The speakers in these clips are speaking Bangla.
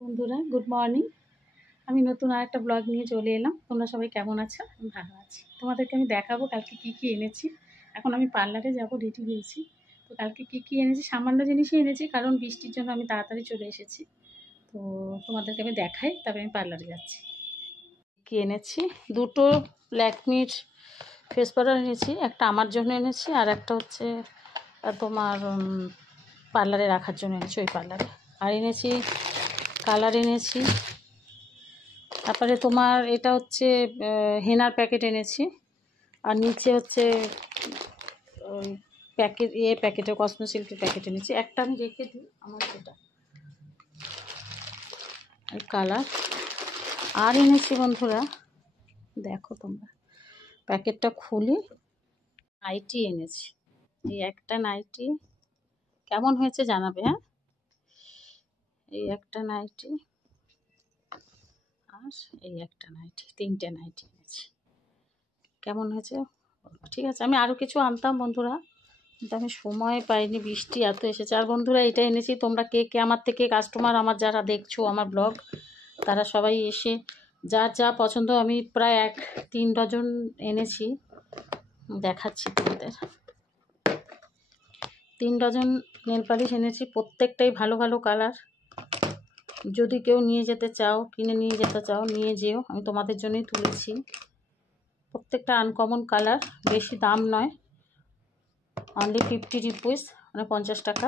বন্ধুরা, গুড মর্নিং। আমি নতুন আরেকটা ব্লগ নিয়ে চলে এলাম। তোমরা সবাই কেমন আছো? আমি ভালো আছি। তোমাদেরকে আমি দেখাবো কালকে কি কি এনেছি। এখন আমি পার্লারে যাব, রেডি হয়েছি। তো কালকে কি কি এনেছি, সামান্য জিনিসই এনেছি, কারণ বৃষ্টির জন্য আমি তাড়াতাড়ি চলে এসেছি। তো তোমাদেরকে আমি দেখাই, তারপরে আমি পার্লারে যাচ্ছি। কি এনেছি, দুটো ল্যাকমির ফেস পাউডার এনেছি। একটা আমার জন্য এনেছি, আর একটা হচ্ছে তোমার পার্লারে রাখার জন্য এনেছি, ওই পার্লারে। আর এনেছি কালার এনেছি। তারপরে তোমার এটা হচ্ছে হেনার প্যাকেট এনেছি। আর নিচে হচ্ছে ওই প্যাকেটের কসমোসিল্কের প্যাকেট এনেছি। একটা আমি রেখে দিই, আমার সেটা কালার। আর এনেছি বন্ধুরা, দেখো তোমরা, প্যাকেটটা খুলি, নাইটি এনেছি। এই একটা নাইটি কেমন হয়েছে জানাবে, হ্যাঁ। এই একটা নাইটি, আর এই একটা নাইটি, তিনটে নাইটি এনেছি। কেমন হয়েছে? ঠিক আছে, আমি আরও কিছু আনতাম বন্ধুরা, কিন্তু আমি সময় পাইনি, বৃষ্টি এত এসেছে। আর বন্ধুরা, এটা এনেছি, তোমরা কে কে আমার থেকে কাস্টমার, আমার যারা দেখছো আমার ব্লগ, তারা সবাই এসে যার যা পছন্দ, আমি প্রায় 3 ডজন এনেছি। দেখাচ্ছি তোমাদের, 3 ডজন নেল পালিশ এনেছি। প্রত্যেকটাই ভালো ভালো কালার। যদি কেউ নিয়ে যেতে চাও, কিনে নিয়ে যেতে চাও, নিয়ে যেও, আমি তোমাদের জন্যই তুলেছি। প্রত্যেকটা আনকমন কালার, বেশি দাম নয়, অনলি 50 রুপিস, মানে 50 টাকা।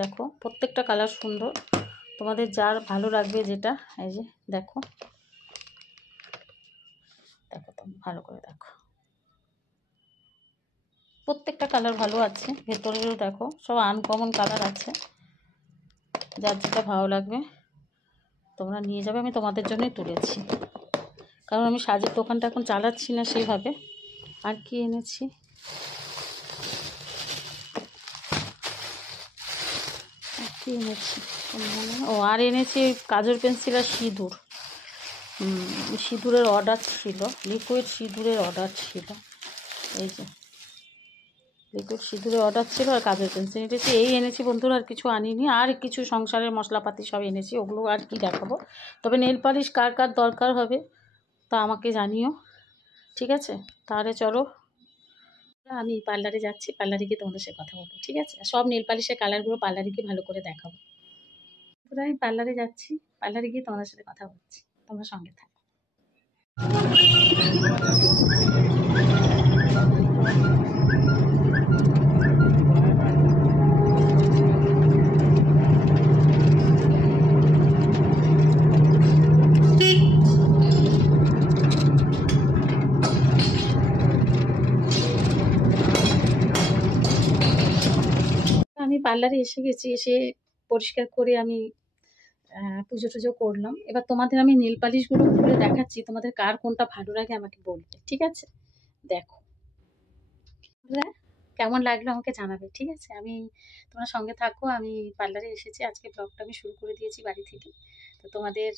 দেখো প্রত্যেকটা কালার সুন্দর, তোমাদের যার ভালো লাগবে যেটা। এই যে দেখো, দেখো তুমি ভালো করে দেখো, প্রত্যেকটা কালার ভালো আছে। ভেতরেও দেখো, সব আনকমন কালার আছে। যার যেটা ভালো লাগবে তোমরা নিয়ে যাবে, আমি তোমাদের জন্যই তুলেছি, কারণ আমি সাজের দোকানটা এখন চালাচ্ছি না সেইভাবে। আর কি এনেছি, আর এনেছি কাজল পেন্সিল আর সিঁদুর। সিঁদুরের অর্ডার ছিল, লিকুইড সিঁদুরের অর্ডার ছিল। এই যে লিকুইড সিঁদুরের অর্ডার ছিল, আর কাজল পেন্সিল এনেছি। এই এনেছি বন্ধুরা, আর কিছু আনিনি। আর কিছু সংসারের মশলাপাতি সব এনেছি, ওগুলো আর কি দেখাবো। তবে নেল পালিশ কার কার দরকার হবে তা আমাকে জানিও, ঠিক আছে। তাহলে চলো, আমি পার্লারে যাচ্ছি, পার্লারে গিয়ে তোমাদের সাথে কথা বলবো, ঠিক আছে। সব নেল পালিশের কালারগুলো পার্লারে গিয়ে ভালো করে দেখাবো। আমি পার্লারে যাচ্ছি, পার্লারে গিয়ে তোমাদের সাথে কথা বলছি, তোমরা সঙ্গে থাকো। আমি পার্লারে এসে গেছি, এসে পরিষ্কার করে আমি পুজো টুজো করলাম। এবার তোমাদের আমি নেল পালিশগুলো খুলে দেখাচ্ছি, তোমাদের কার কোনটা ভালো লাগে আমাকে বলবে, ঠিক আছে। দেখো কেমন লাগলো আমাকে জানাবে, ঠিক আছে। তোমরা সঙ্গে থাকো, আমি পার্লারে এসেছি। আজকে ব্লগটা আমি শুরু করে দিয়েছি বাড়ি থেকে। তো তোমাদের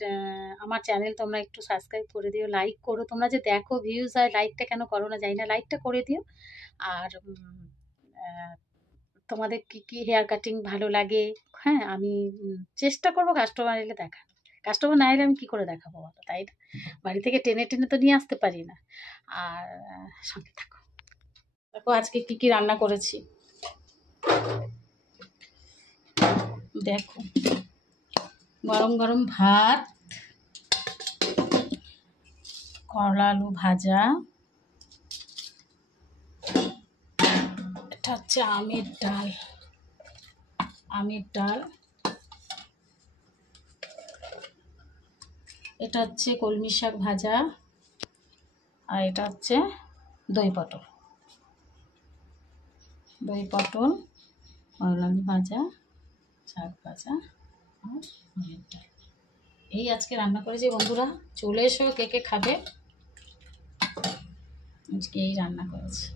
আমার চ্যানেল তোমরা একটু সাবস্ক্রাইব করে দিও, লাইক করো। তোমরা যে দেখো ভিউজ হয়, লাইকটা কেন করো না জানি না, লাইকটা করে দিও। আর তোমাদের কি কি হেয়ার কাটিং ভালো লাগে, হ্যাঁ, আমি চেষ্টা করবো কাস্টমার এলে দেখা। কাস্টমার না এলে আমি কি করে দেখাবো বলো, তাই না? বাড়ি থেকে টেনে টেনে তো নিয়ে আসতে পারি না। আর সঙ্গে থাকো, দেখো আজকে কি কি রান্না করেছি। দেখো, গরম গরম ভাত, করলা আলু ভাজা, এটা হচ্ছে আমের ডাল, এটা হচ্ছে কলমি শাক ভাজা, আর এটা হচ্ছে দই পটল, করলা আলু ভাজা, শাক ভাজা, আর আমের ডাল। এই আজকে রান্না করেছি বন্ধুরা, চলে এসো কে কে খাবে। আজকে এই রান্না করেছি।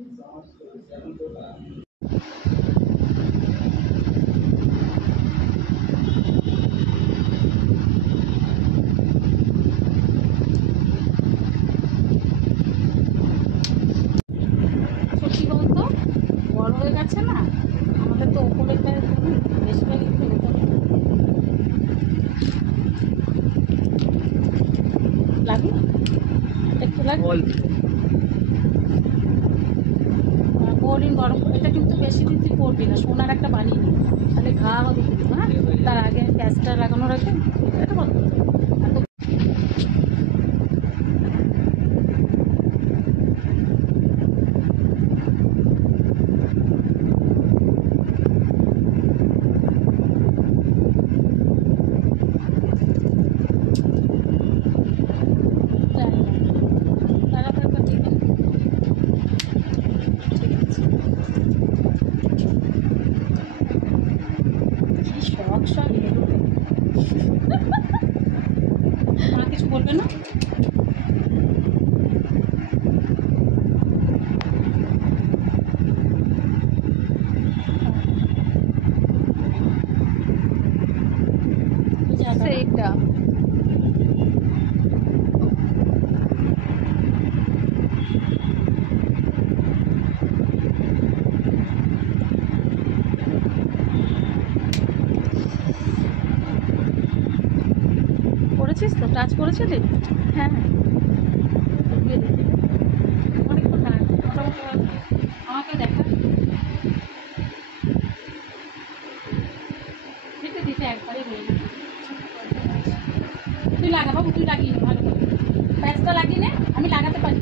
সত্যি বলতো বড় হয়ে গেছে না, আমাদের তো ওপরেরটা বেশিরভাগ একটু লাগে, একটু লাগে কোনদিন গরম। এটা কিন্তু বেশি দিন তুই করবি না, সোনার একটা বানিয়ে নিবি, তাহলে ঘা হবে কিন্তু। হ্যাঁ, তার আগে গ্যাসটা লাগানোর আগে এটা বল। শখ শখ মা কিছু বলবে না? সেইটা করেছিস তো, টাচ করেছিলি? হ্যাঁ, অনেকক্ষণ না, মোটামুটি আমাকে দেখা দিতে দিতে একবারে হয়ে যাবে। তুই লাগা বাবু, তুই লাগিয়ে নে ভালো করে, প্যাচটা লাগিয়ে নে, আমি লাগাতে পারি।